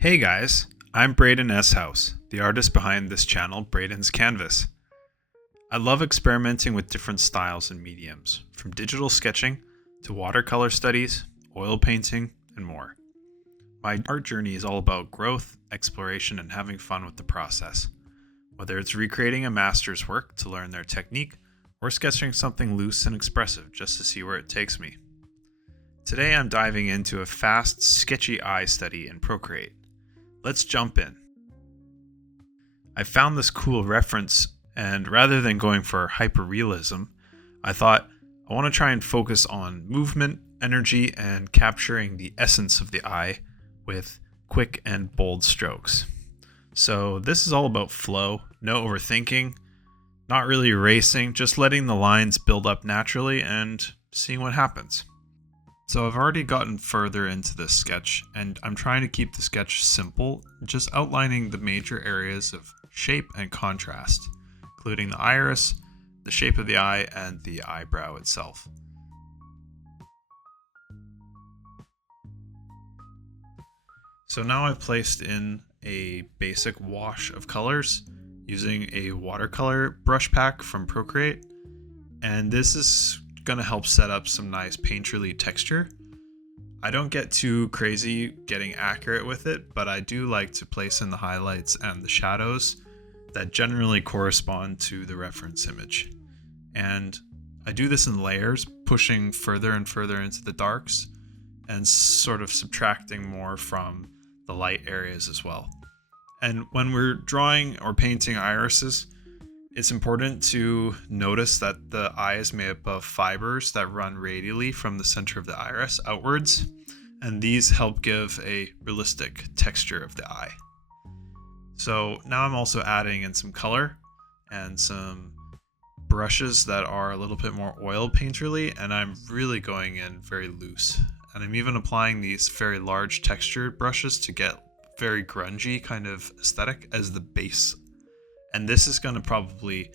Hey guys, I'm Brayden Eshuis, the artist behind this channel, Brayden's Canvas. I love experimenting with different styles and mediums, from digital sketching to watercolor studies, oil painting, and more. My art journey is all about growth, exploration, and having fun with the process. Whether it's recreating a master's work to learn their technique, or sketching something loose and expressive just to see where it takes me. Today I'm diving into a fast, sketchy eye study in Procreate. Let's jump in. I found this cool reference, and rather than going for hyper-realism, I thought I want to try and focus on movement, energy, and capturing the essence of the eye with quick and bold strokes. So this is all about flow, no overthinking, not really erasing, just letting the lines build up naturally and seeing what happens. So I've already gotten further into this sketch, and I'm trying to keep the sketch simple, just outlining the major areas of shape and contrast, including the iris, the shape of the eye, and the eyebrow itself. So now I've placed in a basic wash of colors using a watercolor brush pack from Procreate, and this is going to help set up some nice painterly texture. I don't get too crazy getting accurate with it, but I do like to place in the highlights and the shadows that generally correspond to the reference image. And I do this in layers, pushing further and further into the darks and sort of subtracting more from the light areas as well. And when we're drawing or painting irises, it's important to notice that the eye is made up of fibers that run radially from the center of the iris outwards, and these help give a realistic texture of the eye. So now I'm also adding in some color and some brushes that are a little bit more oil painterly, and I'm really going in very loose. And I'm even applying these very large textured brushes to get very grungy kind of aesthetic as the base. And this is going to probably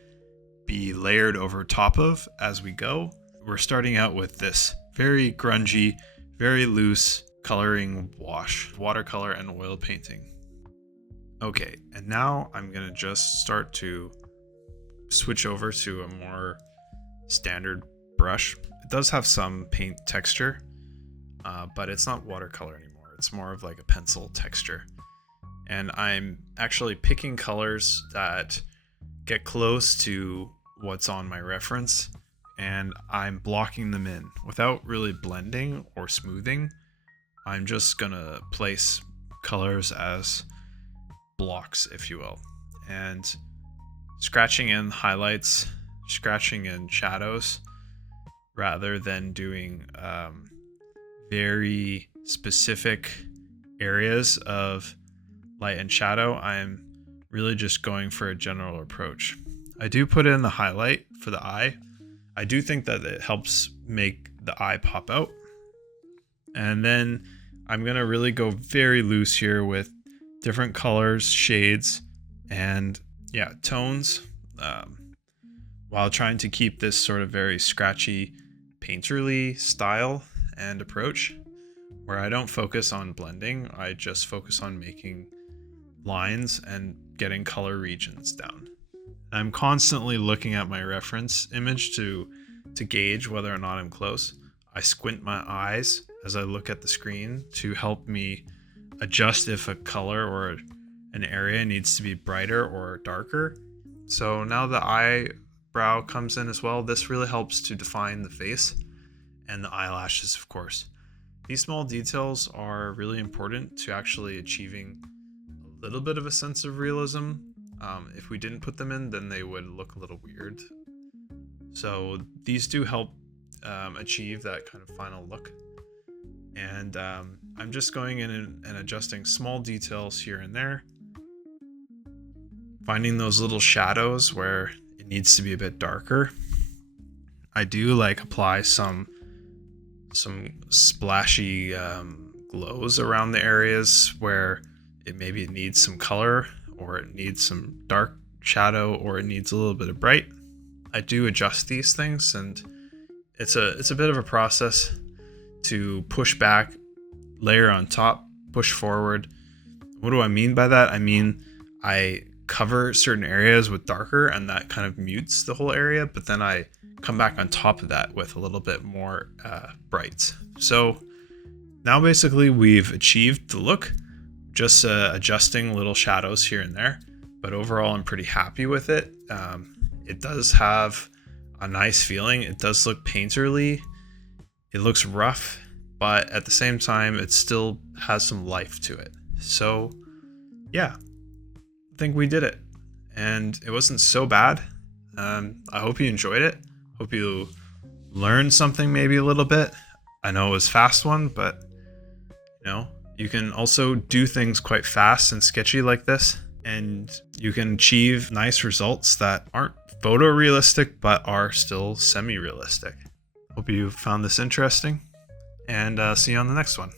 be layered over top of as we go. We're starting out with this very grungy, very loose coloring wash, watercolor and oil painting. Okay, and now I'm going to just start to switch over to a more standard brush. It does have some paint texture, but it's not watercolor anymore. It's more of like a pencil texture. And I'm actually picking colors that get close to what's on my reference, and I'm blocking them in without really blending or smoothing. I'm just gonna place colors as blocks, if you will, and scratching in highlights, scratching in shadows, rather than doing very specific areas of light and shadow. I'm really just going for a general approach. I do put in the highlight for the eye. I do think that it helps make the eye pop out. And then I'm going to really go very loose here with different colors, shades, and tones, while trying to keep this sort of very scratchy, painterly style and approach, where I don't focus on blending. I just focus on making lines and getting color regions down. I'm constantly looking at my reference image to gauge whether or not I'm close. I squint my eyes as I look at the screen to help me adjust if a color or an area needs to be brighter or darker. So now the eyebrow comes in as well. This really helps to define the face and the eyelashes, of course. These small details are really important to actually achieving a little bit of a sense of realism. If we didn't put them in, then they would look a little weird. So these do help achieve that kind of final look. And I'm just going in and adjusting small details here and there, finding those little shadows where it needs to be a bit darker. I do like apply some splashy glows around the areas where it needs some color, or it needs some dark shadow, or it needs a little bit of bright. I do adjust these things, and it's a bit of a process to push back, layer on top, push forward, What do I mean by that? I mean, I cover certain areas with darker and that kind of mutes the whole area, but then I come back on top of that with a little bit more bright. So now basically we've achieved the look, just adjusting little shadows here and there, but overall I'm pretty happy with it. It does have a nice feeling. It does look painterly. It looks rough, but at the same time, it still has some life to it. So yeah, I think we did it, and it wasn't so bad. I hope you enjoyed it. Hope you learned something maybe a little bit. I know it was a fast one, but you know, you can also do things quite fast and sketchy like this, and you can achieve nice results that aren't photorealistic but are still semi-realistic. Hope you found this interesting, and see you on the next one.